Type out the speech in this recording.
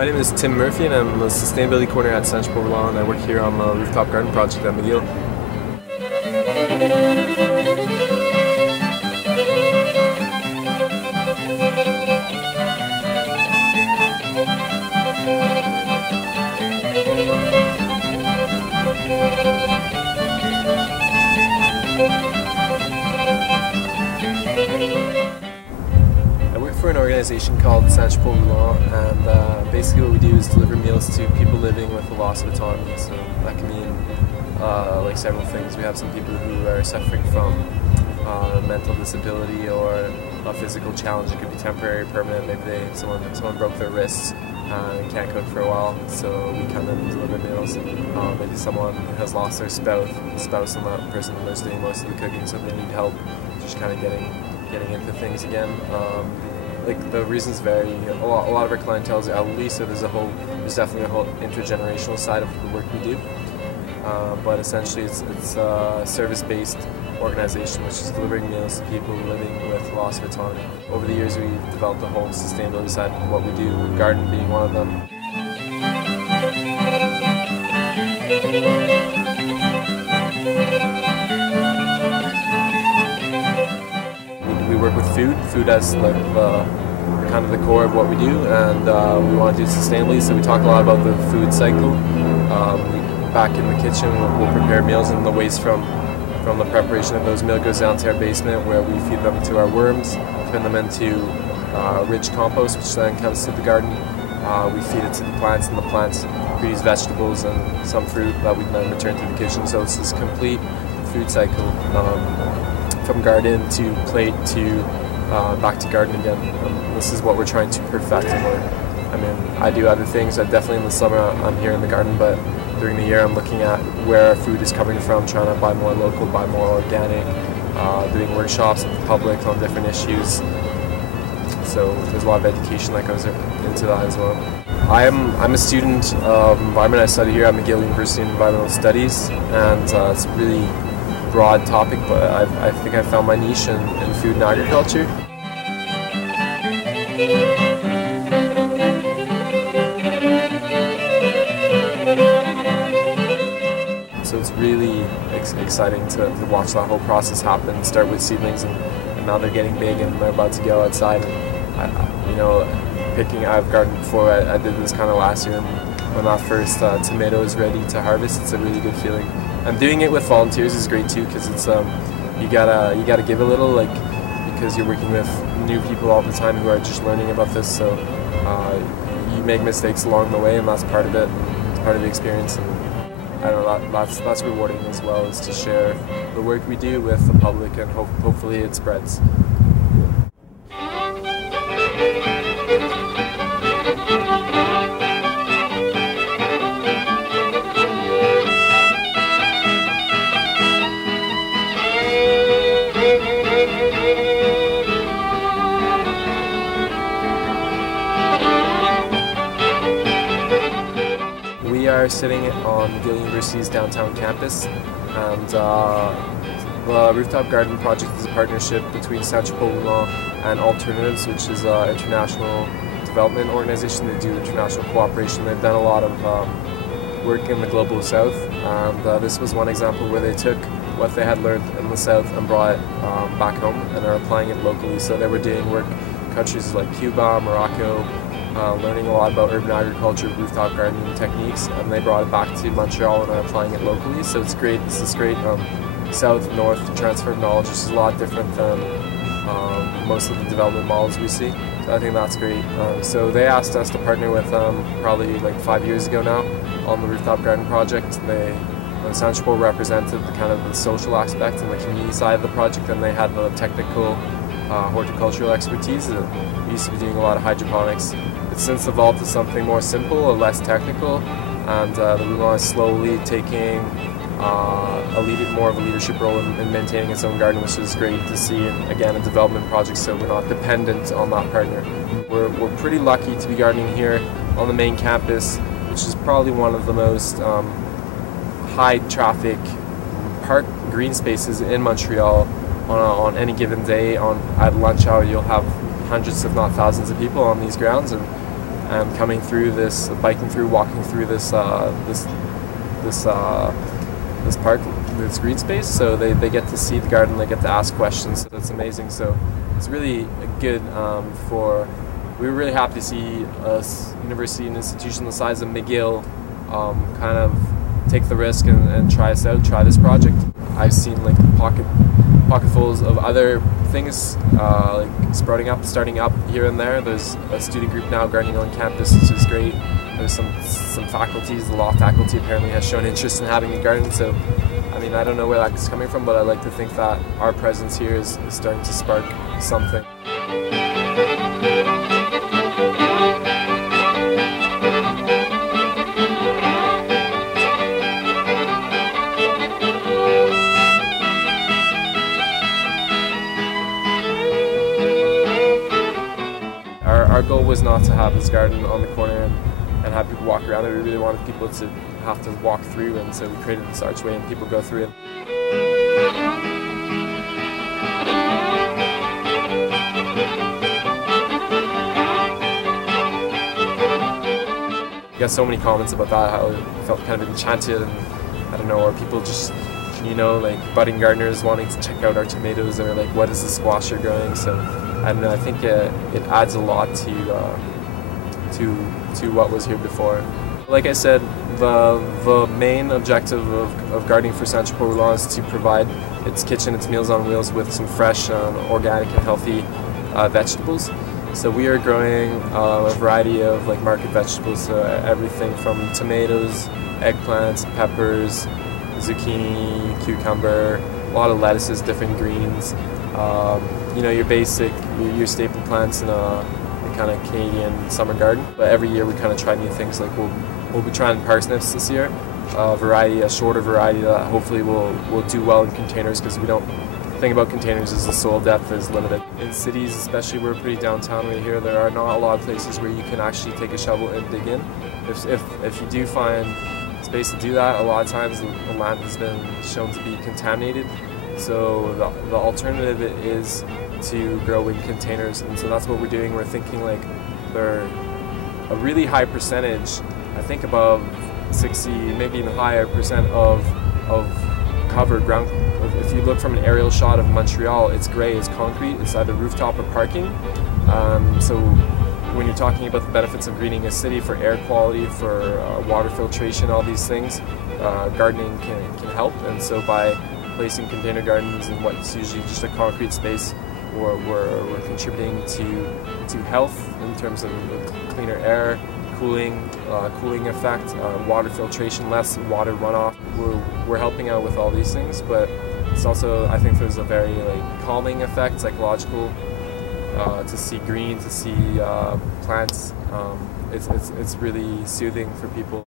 My name is Tim Murphy and I'm the Sustainability Coordinator at Santropol and I work here on the Rooftop Garden project at McGill. For an organization called Santropol, and basically what we do is deliver meals to people living with a loss of autonomy. So that can mean like several things. We have some people who are suffering from mental disability or a physical challenge. It could be temporary or permanent. Maybe someone broke their wrists and can't cook for a while, so we come in and deliver meals. Maybe someone has lost their spouse and that person is doing most of the cooking, so they need help just kind of getting into things again. Like the reasons vary. A lot of our clientele is elderly, so there's definitely a whole intergenerational side of the work we do. But essentially, it's a service-based organization which is delivering meals to people living with loss of autonomy. Over the years, we've developed a whole sustainability side of what we do, garden being one of them. We work with food as like kind of the core of what we do, and we want to do it sustainably, so we talk a lot about the food cycle. Back in the kitchen, we'll prepare meals, and the waste from the preparation of those meals goes down to our basement, where we feed them to our worms, turn them into rich compost, which then comes to the garden. We feed it to the plants, and the plants produce vegetables and some fruit that we then return to the kitchen. So it's this complete food cycle, from garden to plate to back to garden again. This is what we're trying to perfect. I mean, I do other things. Definitely in the summer I'm here in the garden, but during the year I'm looking at where our food is coming from, trying to buy more local, buy more organic, doing workshops with the public on different issues. So there's a lot of education that goes into that as well. I'm a student of environment. I study here at McGill University in Environmental Studies, and it's a really broad topic, but I think I found my niche in food and agriculture. So it's really exciting to watch that whole process happen. Start with seedlings, and now they're getting big and they're about to go outside. And I've gardened before. I did this kind of last year, and when that first tomato is ready to harvest, it's a really good feeling. And doing it with volunteers is great too, because it's you gotta give a little, because you're working with new people all the time who are just learning about this. So you make mistakes along the way, and that's part of it. It's part of the experience. And I don't know, that's rewarding as well, is to share the work we do with the public, and hopefully it spreads. We are sitting on McGill University's downtown campus, and the Rooftop Garden project is a partnership between Santropol and Alternatives, which is an international development organization. They do international cooperation. They've done a lot of work in the global south, and this was one example where they took what they had learned in the south and brought it back home, and are applying it locally. So they were doing work in countries like Cuba, Morocco, learning a lot about urban agriculture, rooftop gardening techniques, and they brought it back to Montreal and are applying it locally. So it's great. This is great south-north transfer of knowledge, which is a lot different than most of the development models we see. So I think that's great. So they asked us to partner with them probably like 5 years ago now on the Rooftop Garden project. Santropol represented the kind of the social aspect and the community side of the project, and they had the technical horticultural expertise. We used to be doing a lot of hydroponics. It's since evolved to something more simple or less technical, and the Roulon is slowly taking more of a leadership role in maintaining its own garden, which is great to see, and again, a development project, so we're not dependent on that partner. We're pretty lucky to be gardening here on the main campus, which is probably one of the most high traffic park green spaces in Montreal. On any given day, at lunch hour, you'll have hundreds if not thousands of people on these grounds, and and coming through this, biking through, walking through this this park, this green space. So they get to see the garden, they get to ask questions. So that's amazing. So it's really good for. We were really happy to see a university and institution the size of McGill kind of take the risk and try us out, try this project. I've seen like pocketfuls of other things like starting up here and there. There's a student group now gardening on campus, which is great. There's some faculties, the law faculty apparently has shown interest in having a garden. So, I mean, I don't know where that's coming from, but I like to think that our presence here is starting to spark something. Our goal was not to have this garden on the corner and have people walk around it. We really wanted people to have to walk through, and so we created this archway and people go through it. I got so many comments about that, how it felt kind of enchanted, and I don't know, or people just, you know, like budding gardeners wanting to check out our tomatoes, or like, what is the squash you're growing? So I don't know, I think it adds a lot to what was here before. Like I said, the main objective of gardening for Santropol is to provide its kitchen, its Meals on Wheels, with some fresh, organic and healthy vegetables. So we are growing a variety of like market vegetables, so everything from tomatoes, eggplants, peppers, zucchini, cucumber, a lot of lettuces, different greens. You know, your basic, your staple plants in a kind of Canadian summer garden. But every year we kind of try new things. Like we'll be trying parsnips this year, a shorter variety that hopefully will do well in containers, because we don't think about containers as the soil depth is limited. In cities, especially, we're pretty downtown right here, there are not a lot of places where you can actually take a shovel and dig in. If you do find space to do that, a lot of times the land has been shown to be contaminated. So the alternative is to grow in containers, and so that's what we're doing. We're thinking like they're a really high percentage, I think above 60, maybe even higher percent of covered ground. If you look from an aerial shot of Montreal, it's gray, it's concrete, it's either rooftop or parking. So when you're talking about the benefits of greening a city for air quality, for water filtration, all these things, gardening can help. And so by placing container gardens in what's usually just a concrete space, we're contributing to health in terms of cleaner air, cooling effect, water filtration, less water runoff. We're helping out with all these things, but it's also, I think there's a very like calming effect, psychological, to see green, to see plants. It's really soothing for people.